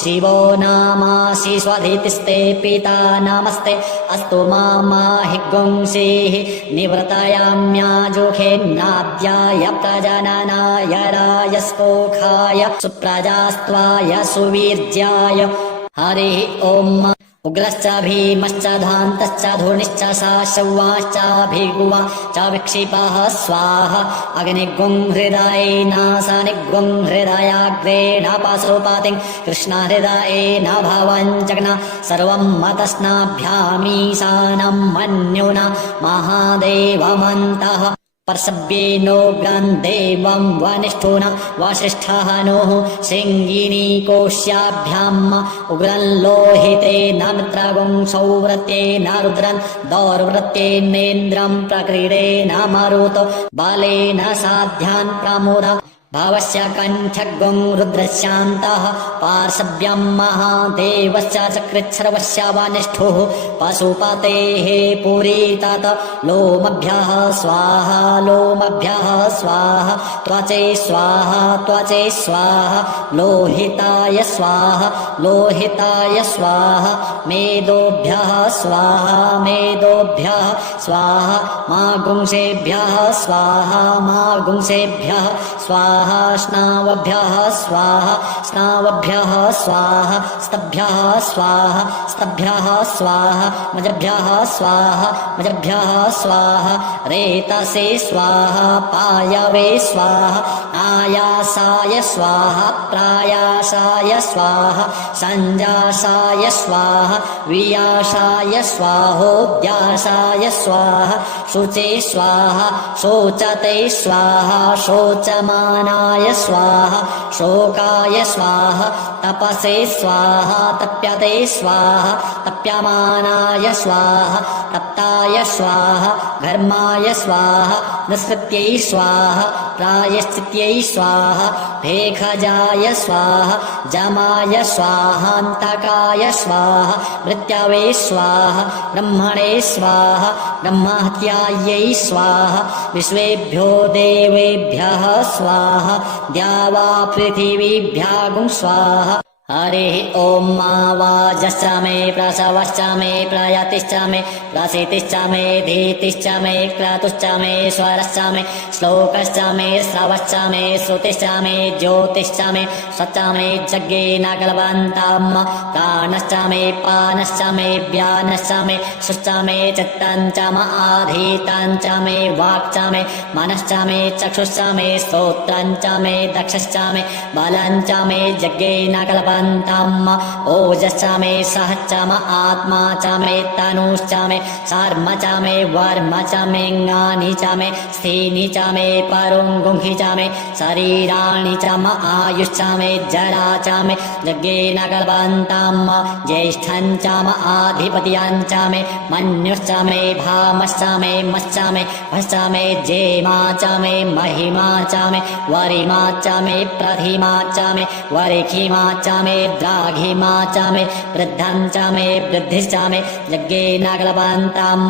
शिवो नामासि स्वधितिस्ते पिता नमस्ते अस्तु माहि गुंसेः निवृतयाम्याजुखेन्नाद्याय प्रजननाय रायस्पोखाय सुप्रजास्त्वाय सुवीर्याय हरिः ॐ उग्रश्च भीमश्च धान्तश्च धूर्णिश्च साशौवाश्च भिगुवा च विक्षिपः स्वाहा अग्निगुं हृदयेनासानिगुं हृदयाग्रेण पाशुपातिं कृष्णहृदयेन भवञ्जग्ना सर्वं मतस्नाभ्यामीशानं मन्युना महादेवमन्तः पर्शव्येनोग्रं देवं वनिष्ठुना वसिष्ठः नोः सिंहिणीकोश्याभ्याम् उग्रं लोहितेन मित्रगुं सौव्रत्येन रुद्रं दौर्वृत्येनेन्द्रं प्रक्रीडेन मरुतो बालेन साध्यान् प्रमुद भावस्य कण्ठगुं रुद्रशान्तः पार्श्व्यं महादेवश्च चकृच्छर्वस्य वनिष्ठुः पशुपतेः पुरीतत लोमभ्यः स्वाहा लोमभ्यः स्वाहा त्वचे स्वाहा त्वचे स्वाहा लोहिताय स्वाहा लोहिताय स्वाहा मेदोभ्यः स्वाहा मेदोभ्यः स्वाहा मागुंसेभ्यः स्वाहा मागुंसेभ्यः स्वाहा स्नावभ्यः स्वाहा स्नावभ्यः स्वाहा स्तभ्यः स्वाहा स्तभ्यः स्वाहा मजभ्यः स्वाहा मजभ्यः स्वाहा रेतसे स्वाहा पायवे स्वाहा आयासाय स्वाहा प्रायासाय स्वाहा सञ्जासाय स्वाहा वियासाय स्वाहोद्यासाय स्वाहा शुचे स्वाहा शोचते स्वाहा शोचमानाय स्वाहा शोकाय स्वाहा तपसे स्वाहा तप्यते स्वाहा तप्यमानाय स्वाहा तप्ताय स्वाहा घर्माय स्वाहा निःसृत्यै स्वाहा प्रायश्चित्यै स्वाहा भेखजाय स्वाहा जमाय स्वाहान्तकाय स्वाहा मृत्यवे स्वाहा ब्रह्मणे स्वाहा ब्रह्महत्यायै स्वाहा विश्वेभ्यो देवेभ्यः स्वाहा द्यावा पृथिवीभ्यागुं स्वाहा हरिः ॐ मा वाजश्च मे प्रसवश्च मे प्रयतिश्च मे प्रसितिश्च मे धीतिश्च मे क्रतुश्च मे स्वरश्च मे श्लोकश्च मे श्रवश्च मे श्रुतिश्च मे ज्योतिश्च मे सच्च मे यज्ञेन कल्पन्तं प्राणश्च मे पानश्च मे व्यानश्च मे शुश्च मे चित्तं च म आधीतं च मे वाक् च मे मनश्च मे चक्षुश्च मे श्रोत्रं च मे दक्षश्च मे बलं च मे यज्ञेन कल्पन्तं ओजश्च मे सहश्च म आत्मा च मे तनुश्च मे शर्म च मे वर्म च मे ङानि च मे स्थीनि च मे परुङ्गुंहि च मे शरीराणि च म आयुश्च मे जरा च मे यज्ञेन कल्पन्तं ज्येष्ठं च म आधिपत्यं च मे मन्युश्च मे भामश्च मे मश्च मे भश्च मे जेमा च मे महिमा च मे वरिमा च मे प्रथिमा च मे वरिखिमा च मे द्राघिमा च मे वृद्धं च मे वृद्धिश्च मे यज्ञेन कल्पन्तं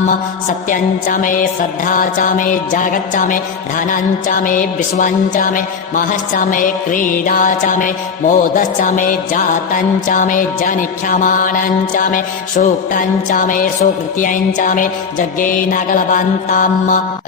सत्यं च मे श्रद्धा च मे जगच्च मे धनं च मे विश्वं च मे महश्च मे क्रीडा च मे मोदश्च मे जातं च मे जनिख्यमानं च मे सूक्तं च मे सुकृत्यं च मे यज्ञेन कल्पन्तं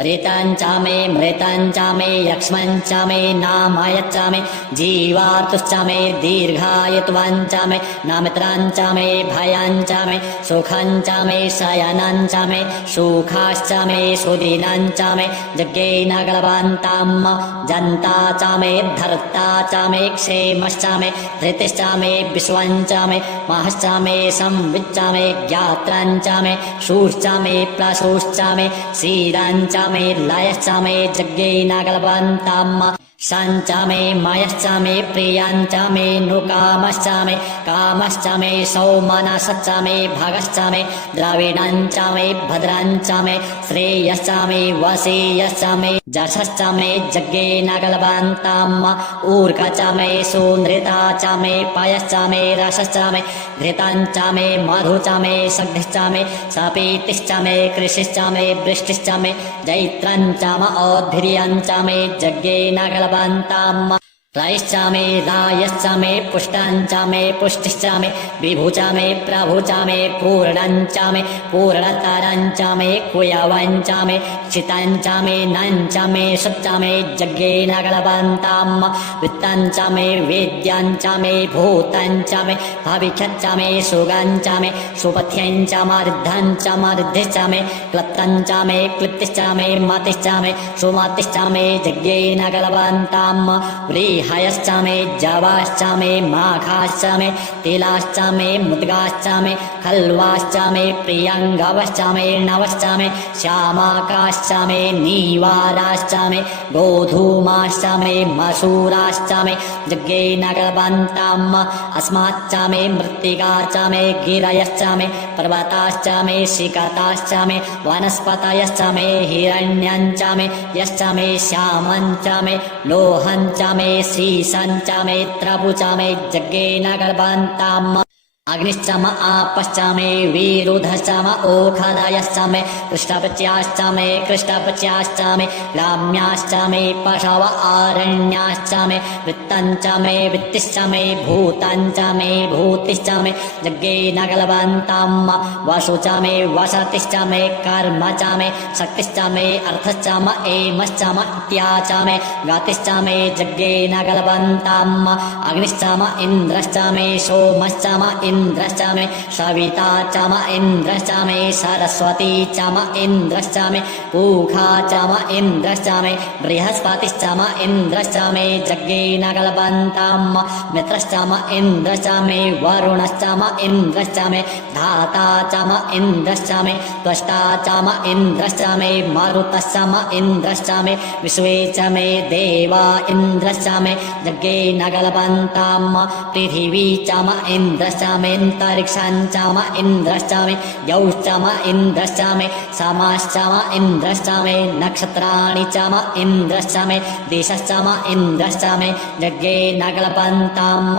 ऋतं च मे मृतं च मे यक्ष्मं च मे नामयच्च मे जीवातुश्च मे दीर्घायत्वं च मे नमित्रं च मे भयं च मे सुखं च मे शयनं च मे सुखाश्च मे सुदिनं च मे यज्ञेन कल्पन्तं जन्ता च मे धर्ता च मे क्षेमश्च मे धृतिश्च मे विश्वं च मे महश्च मे संविच्च मे ज्ञात्रं च मे शूश्च मे प्रशूश्च मे शीरं च मे लयश्च मे यज्ञेन कल्पन्तं सञ्च मे मयश्च मे प्रियञ्च मे नुकामश्च मे कामश्च मे सौमनसश्च मे भगश्च मे द्रविणञ्च मे भद्रञ्च मे श्रेयश्च मे वसीयश्च मे जशश्च मे यज्ञेन कल्पन्तं ऊर्क च मे सुनृता च मे पयश्च मे रसश्च मे घृतं च मे मधु च मे सग्धिश्च मे सपीतिश्च मे कृषिश्च मे वृष्टिश्च मे जैत्रं च म औद्भिर्यं च मे यज्ञेन कल्पन्तं रयश्च मे रायश्च मे पुष्टाञ्च मे पुष्टिश्च मे विभुच मे प्रभुच मे पूर्णञ्च मे पूर्णतरञ्च मे कुयवञ्च मे क्षितञ्च मे नञ्च मे शुच्च मे यज्ञेन कल्पन्ताम् वित्तञ्च मे वेद्यञ्च मे भूतञ्च मे भविष्यच्च मे सुगञ्च मे सुपथ्यञ्च मर्धञ्च मर्धिश्च मे क्लप्तञ्च मे क्लिप्तिश्च मे मतिश्च मे सुमतिश्च मे यज्ञेन कल्पन्ताम् हयश्च मे जवाश्च मे माघाश्च मे तिलाश्च मे मुद्गाश्च मे खल्वाश्च मे प्रियङ्गवश्च मे नवश्च मे श्यामाकाश्च मे नीवाराश्च मे गोधूमाश्च मे मसूराश्च मे यज्ञेन कल्पन्ताम् अस्माच्च मे मृत्तिका च मे गिरयश्च मे पर्वताश्च मे शिखताश्च मे वनस्पतयश्च मे हिरण्यञ्च मे यश्च मे श्यामञ्च मे लोहञ्च मे श्रीशञ्च मे त्रपुच मे यज्ञेन कल्पन्ताम् अग्निश्च म आपश्च मे वीरुधश्च म ओखदयश्च मे कृष्णपच्याश्च मे कृष्णपच्याश्च मे ग्राम्याश्च मे पशव आरण्याश्च मे वित्तञ्च मे वित्तिश्च मे भूतञ्च मे भूतिश्च मे यज्ञेन कल्पन्ताम् वसु च मे वसतिश्च मे कर्म च मे शक्तिश्च मे अर्थश्च म एमश्च म इत्या च मे गतिश्च मे यज्ञेन कल्पन्ताम् अग्निश्च म इन्द्रश्च मे सोमश्च म इन्द्रश्च मे सविता च म इन्द्रश्च मे सरस्वती च म इन्द्रश्च मे पूखा च म इन्द्रश्च मे बृहस्पतिश्च म इन्द्रश्च मे यज्ञेन कल्पन्ताम् मित्रश्च म इन्द्रश्च मे वरुणश्च म इन्द्रश्च मे धाता च म इन्द्रश्च मे त्वष्टा च म इन्द्रश्च मे मरुतश्च म इन्द्रश्च मे विश्वे च मे देवा इन्द्रश्च मे यज्ञेन कल्पन्ताम् पृथिवी च म इन्द्रश्च मे अन्तरिक्षञ्च म इन्द्रश्च मे यौश्च म इन्द्रश्च मे समाश्च म इन्द्रश्च मे नक्षत्राणि च म इन्द्रश्च मे दिशश्च म इन्द्रश्च मे यज्ञेन कल्पन्ताम्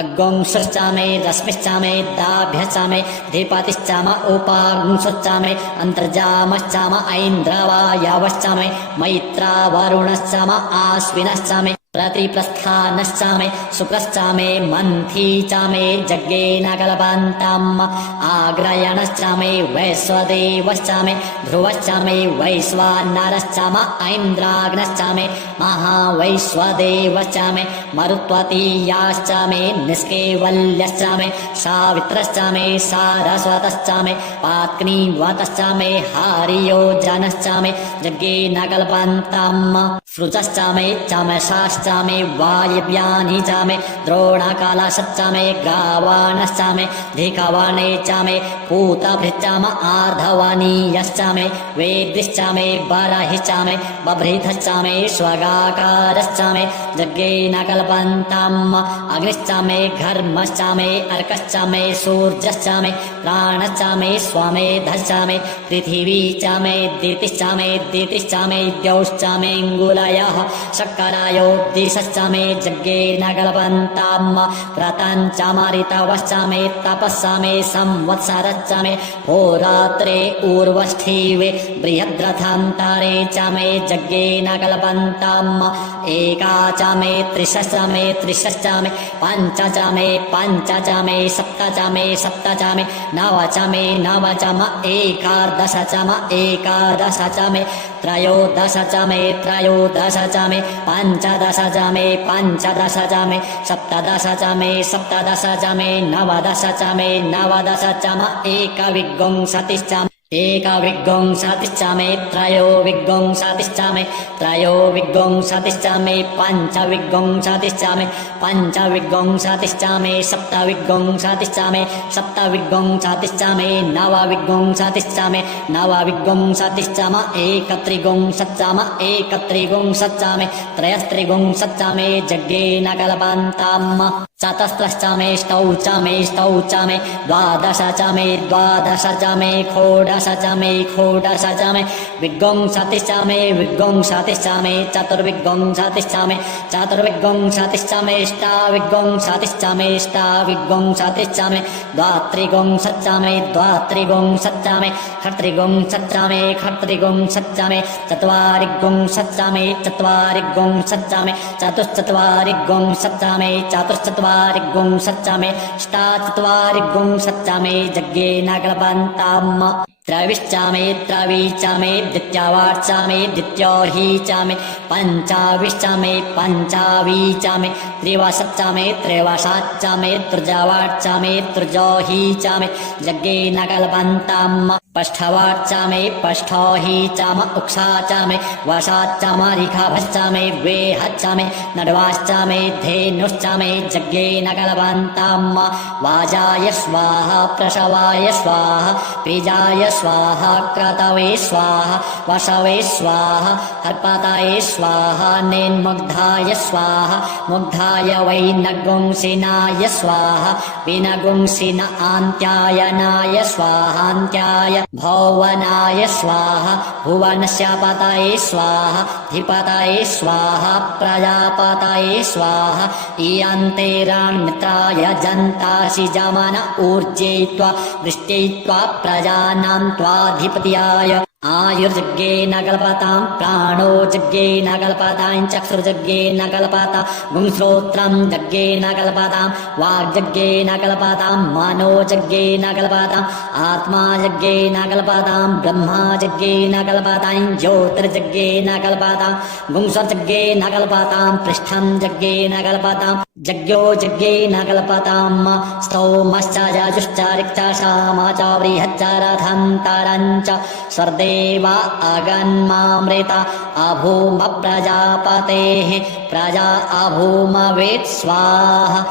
अग्गुंसश्च मे रश्मिश्च मे दाभ्यश्च मे धीपतिश्च म उपांशश्च मे अन्तर्जामश्च म ऐन्द्रवायवश्च मे मैत्रा वरुणश्च म आश्विनश्च मे प्रतिप्रस्थानश्च मे शुक्रश्च मे मन्थी च मे यज्ञेन कल्पन्ताम् आग्रयणश्च मे वैश्वदेवश्च मे ध्रुवश्च मे वैश्वानरश्च म ऐन्द्राग्नश्च मे महावैश्वदेवश्च मे मरुत्वतीयाश्च मे निष्केवल्यश्च मे सावित्रश्च मे सारस्वतश्च मे पात्नीवतश्च मे हारियोजनश्च मे यज्ञेन कल्पन्ताम् सृजश्च मे चमसाश्च मे वायव्यानि च मे द्रोणकलशश्च मे गावाणश्च मे धिकवणे च मे पूतभृश्च म आर्धवनीयश्च मे वेदिश्च मे बर्हिश्च मे बभृथश्च मे स्वगाकारश्च मे यज्ञेन कल्पन्ताम् अग्निश्च मे घर्मश्च मे अर्कश्च मे सूर्यश्च मे प्राणश्च मे स्वमेधश्च मे पृथिवी च मे दितिश्च मे दितिश्च मे द्यौश्च मेऽङ्गुलयः शर्करायोद्दिशश्च मे यज्ञेन कल्पन्ताम् क्रतञ्च मरितवश्च मे तपश्च मे संवत्सरश्च मे होरात्रे ऊर्वस्थिवे बृहद्रथान्तरे च मे यज्ञेन कल्पन्ताम् एका च मे त्रिशश्च मे त्रिशश्च मे पञ्च च मे पञ्च च मे सप्त च मे सप्त च मे नव च मे नव च म एकादश च म एकादश च मे त्रयोदश च मे त्रयोदश च मे पञ्चदश च मे पञ्चदश च मे सप्तदश च मे सप्तदश च मे नवदश च मे नवदश च म एकविंशतिश्च एकविंशतिश्च मे त्रयोविंशतिश्च मे त्रयोविंशतिश्च मे पञ्चविंशतिश्च मे पञ्चविंशतिश्च मे सप्तविंशतिश्च मे सप्तविंशतिश्च मे नवविंशतिश्च मे नवविंशतिश्च म एकत्रिंशच्च म एकत्रिंशच्च मे त्रयस्त्रिंशच्च मे यज्ञेन कल्पन्ताम् चतस्रश्च मे ष्टौ च मे ष्टौ च मे द्वादश च मे द्वादश च मे षोडश दशचमे खोडशचमे विगुंसतिश्चमे विगुंसतिश्चमे चतुर्विगुंसतिश्चमे चतुर्विगुंसतिश्चमेष्टाविगुंसतिश्चमेष्टाविगुंसतिश्चमे द्वात्रिगुंसच्चमे द्वात्रिगुंसच्चमे खर्त्रिगुंसच्चमे खर्त्रिगुंसच्चमे चत्वारिगुंसच्चमे चत्वारिगुंसच्चमे चतुश्चत्वारिगुंसच्चमे चतुश्चत्वारिगुंसच्चमे अष्टाचत्वारिगुंसच्चमे यज्ञे नगलपन्ताम् त्रविश्चमे त्रवीचमे द्वितीयवार्चमे द्वितीयोर्हीचमे पञ्चाविश्चमे पञ्चावीचमे त्रिवशच्चमे त्रिवशाच्चमे तृजवार्चमे तृजोहीचमे यज्ञे नगलपन्ताम् पष्ठवार्चमे पष्ठोहीचम उक्षाचमे वशाच्चमरिखभश्चमे वेहच्चमे नड्वाश्चमे धेनुश्चमे यज्ञे नगलपन्ताम् वाजाय स्वाहा प्रसवाय स्वाहा बीजाय स्वाहा क्रतवे स्वाहा वशवे स्वाहा हर्पताय स्वाहा नेन्मुग्धाय स्वाहा मुग्धाय वै नगुंसिनाय स्वाहा विनगुंसिन आन्त्यायनाय स्वाहान्त्याय भुवनाय स्वाहा भुवनस्य पतये स्वाहा धिपतये स्वाहा प्रजापतये स्वाहा इयन्तेरान्मित्राय जन्तासि जमन ऊर्जयित्वा वृष्टयित्वा प्रजानां त्वाधिपत्याय आयुर्यज्ञे नगलपतां प्राणो यज्ञे नगलपतां चक्षुर्यज्ञे नगलपता गुंश्रोत्रं यज्ञे नगलपतां वाग्यज्ञे नगलपतां मनोयज्ञे नगलपतां आत्मा यज्ञे नगलपतां ब्रह्मा यज्ञे नगलपतां ज्योतिर्यज्ञे नगलपतां गुंसर्यज्ञे नगलपतां पृष्ठं यज्ञे नगलपतां यज्ञो यज्ञे नगलपतां स्तोमश्च यजुश्च ऋक्च साम च बृहच्च रथन्तरं च सर्देवा अगन्मामृता अभूम प्रजापतेः प्रजा अभूमवेत् स्वाहा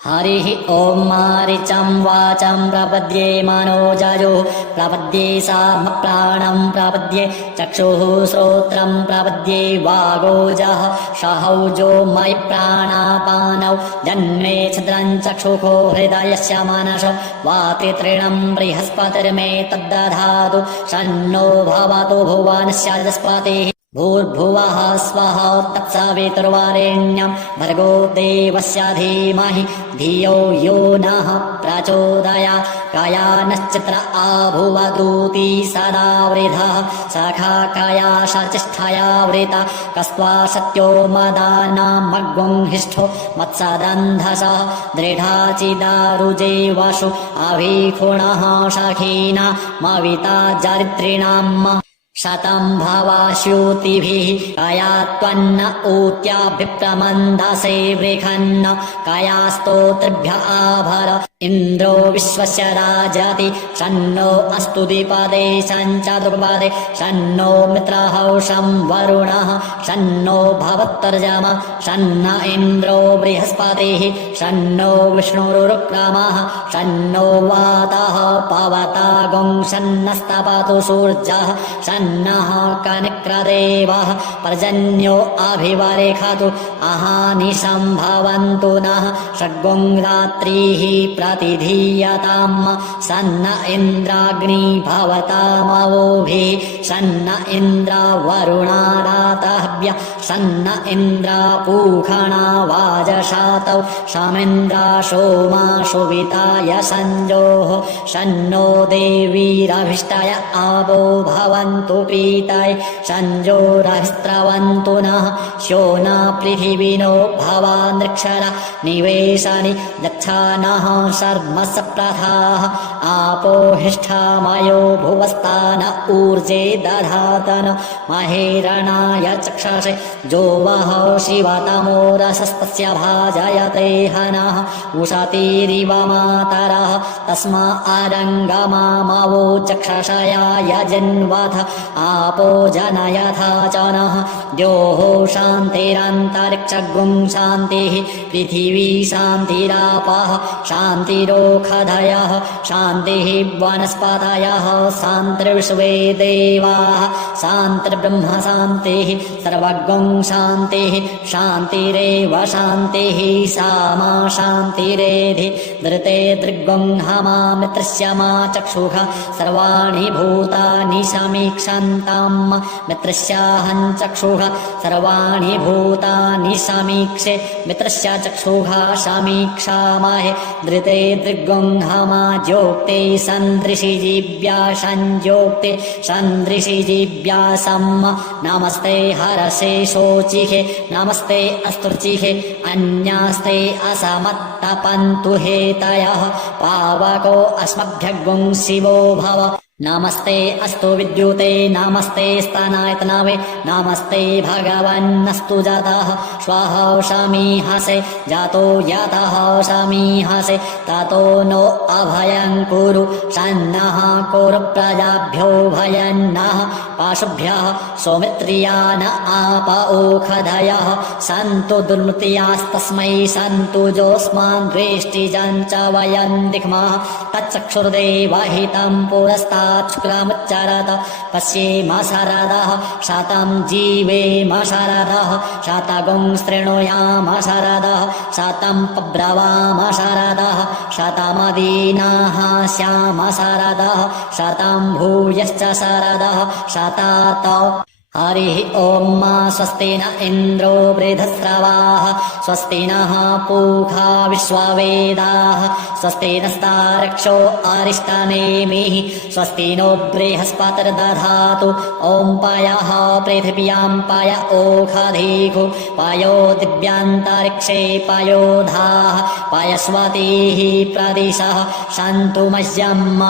हरिः ॐ मारिचं वाचं प्रपद्ये मनोजयो प्रपद्ये साम प्राणं प्रपद्ये चक्षुः श्रोत्रं प्रपद्ये वागोजः सहौजो मयि प्राणापानौ जन्मे छिद्रं चक्षुः हृदयस्य मनसो वातितृणं बृहस्पतिर्मे तद्दधातु सन्नो भवतु भुवनस्य जस्पतिः भूर्भुवः स्वः तत्सवितुर्वरेण्यं भर्गो देवस्य धीमहि धियो यो नः प्रचोदयात् कायानश्चित्र आभुवदूती सदा वृधः सखा काया सचिष्ठया वृता कस्त्वा सत्यो मदानामग्गुंहिष्ठो मत्सदन्धसः दृढाचिदारुजे वसु अभिखुणः सखीना मविता जरित्रिणाम् शतं भवाश्यूतिभिः कया त्वन्न ऊत्याभिप्रमन्दसे वृखन्न कया स्तोत्रिभ्य आभर इन्द्रो विश्वस्य राजति शन्नो अस्तु द्विपदे शञ्चतुर्पदे शन्नो मित्रहौषं वरुणः शन्नो भवत्तर्जमा शन्न इन्द्रो बृहस्पतिः शन्नो विष्णुरुक्रमः शन्नो वातः पवतागुं शन्नस्तपतु सूर्यः शन्नः कनिक्रदेवः पर्जन्यो अभिवरेखतु अहानि सम्भवन्तु नः षड्गुं रात्रिः प्रतिधीयताम् सन्न इन्द्राग्नि भवतामवोभिः सन्न इन्द्रा वरुणारातहव्य सन्न इन्द्रा पूषणा वाजशातौ समिन्द्रा सोमा सुविताय संजोः सन्नो देवीरभिष्टय आवो भवन्तु पीताय संजोरभिस्त्रवन्तु नः श्योना पृथिविनो भवानृक्षरा निवेशनि यच्छानः शर्मसप्रथाः आपो हिष्ठामयो भुवस्तान ऊर्जे दधातन महेरणाय चक्षसे जो वहौ शिवतमो रसस्तस्य भाजयते हनः उशतीरिव मातरः तस्मा अरङ्गमामवो चक्षसया यजन्वथ आपो जनयथा च नः द्योः शान्तिरन्तरिक्षगुं शान्तिः पृथिवी शान्तिरापः शान्तिरोखधयः शान्तिः वनस्पतयः शान्तिर्विश्वे देवाः शान्तिर्ब्रह्म शान्तिः सर्वगुं शान्तिः शान्तिरेव शान्तिः सा मा शान्तिरेधि धृते दृग्गुं हमा मित्रस्य मा चक्षुः सर्वाणि भूतानि समीक्षन्ताम् मित्रस्याहं चक्षुः सर्वाणि भूतानि समीक्षे मित्रस्य चक्षुः समीक्षामहे धृते दृग्गुं हमा ज्योक्ते सन्दृशिजीव्या संज्योक्ते सन्दृशिजीव्या सम्म नमस्ते हरसे शोचिहे नमस्ते अस्तुर्चिहे अन्यास्ते असमत्तपन्तु हेतयः पावको अस्मभ्यगुं शिवो भव नमस्ते अस्तु विद्युते नमस्ते स्तनायतनवे नमस्ते भगवन्नस्तु जातः स्वाहा शमीहसे जातो यतः शमीहसे ततो नो अभयं कुरु सन्नः कुरु प्रजाभ्यो भयन्नः पाशुभ्यः सौमित्रियान आप ओखधयः सन्तु दुर्मृत्यास्तस्मै सन्तु जोस्मान् द्वेष्टिजं च वयं दिक्मः तच्चक्षुर्देवहितं पुरस्तात् शुक्लमुच्चरत पश्येम शरदः शतं जीवेम शरदः शतगुं शृणुयाम शरदः शतं पब्रवाम शरदः शतमदीनाः स्याम शरदः शतं भूयश्च शरदः शतातो हरिः ॐ स्वस्ति न इन्द्रो वृधस्रवाः स्वस्ति नः पूषा विश्ववेदाः स्वस्ति नस्तार्क्ष्यो अरिष्टनेमिः स्वस्ति नो बृहस्पतिर्दधातु ॐ पयः पृथिव्यां पय ओषधीषु पयो दिव्यान्तरिक्षे पयोधाः पयस्वतीः प्रदिशः सन्तु मह्यम्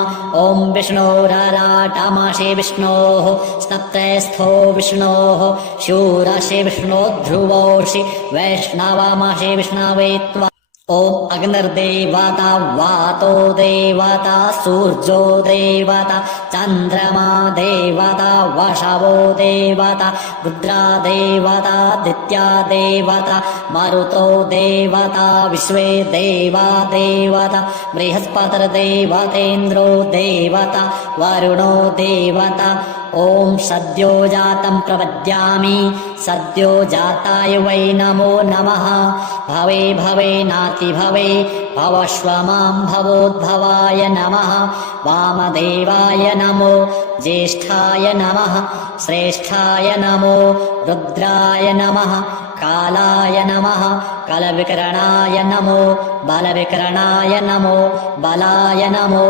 ॐ विष्णोरराटमसि विष्णोः स्नप्तस्थो विष्णोः शूरसि विष्णो ध्रुवोषि वैष्णवमसि विष्णवे त्वा ॐ अग्निर्देवता वातो देवता सूर्यो देवता चन्द्रमा देवता वशवो देवता रुद्रा देवता दित्या देवता मरुतो देवता विश्वे देवा देवता बृहस्पतिर्देवतेन्द्रो देवता वरुणो देवता ॐ सद्यो जातं प्रपद्यामि सद्यो जाताय वै नमो नमः भवे भवे नाति भवे भवश्व मां भवोद्भवाय नमः वामदेवाय नमो ज्येष्ठाय नमः श्रेष्ठाय नमो रुद्राय नमः कालाय नमः कलविकरणाय नमो बलविकरणाय नमो बलाय नमो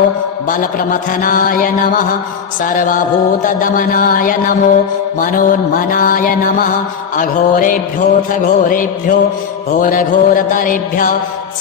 बलप्रमथनाय नमः सर्वभूतदमनाय नमो मनोन्मनाय नमः अघोरेभ्योऽथ घोरेभ्यो घोरघोरतरेभ्यः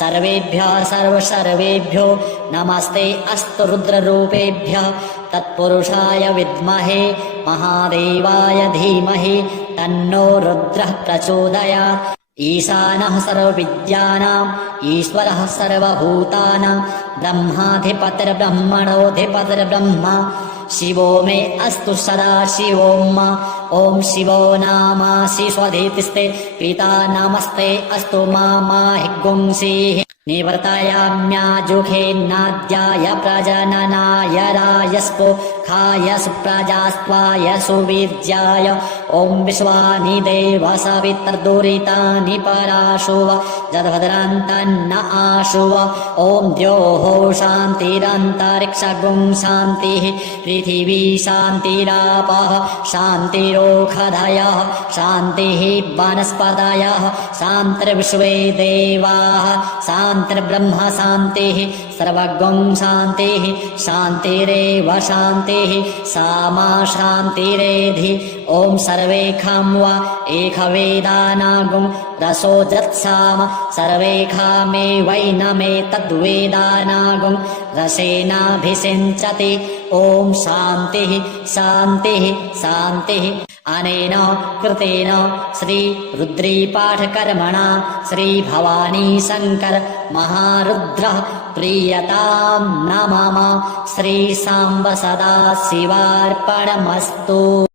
सर्वेभ्यः सर्वसर्वेभ्यो नमस्ते अस्तु रुद्ररूपेभ्यः तत्पुरुषाय विद्महे महादेवाय धीमहि तन्नो रुद्रः प्रचोदयात् ईशानः सर्वविद्यानाम् ईश्वरः सर्वभूतानां ब्रह्माधिपतिर्ब्रह्मणोऽधिपतिर्ब्रह्मा शिवो मे अस्तु सदा शिवो ॐ शिवो नामासि स्वधीतिस्ते पिता नमस्ते अस्तु माहि गुंसीः निवर्तयाम्याजुखेन्नाद्याय प्रजननाय रायस्पो खाय सुप्रजास्त्वाय सुवीर्याय ॐ विश्वानि देव सवितर्दुरितानि पराशुव जद्भद्रान्तन्न आशुव ॐ द्योः शान्तिरन्तरिक्षगुं शान्तिः पृथिवी शान्तिरापः शान्तिरोषधयः शान्तिः वनस्पतयः शान्तिर्विश्वे देवाः शान्तिर्ब्रह्म शान्तिः सर्वगुं शान्तिः शान्तिरेव शान्तिः सा मा शान्तिरेधि ॐ सर्वेखां वा एकवेदानागुं रसोजत्साम सर्वेखामेवैनमे तद्वेदानागुं रसेनाभिषिञ्चति ॐ शान्तिः शान्तिः शान्तिः अनेन कृतेन श्री रुद्रीपाठकर्मणा श्री भवानी शंकर महारुद्रः प्रीयतां न मम श्री सांब सदा शिवार्पणमस्तु।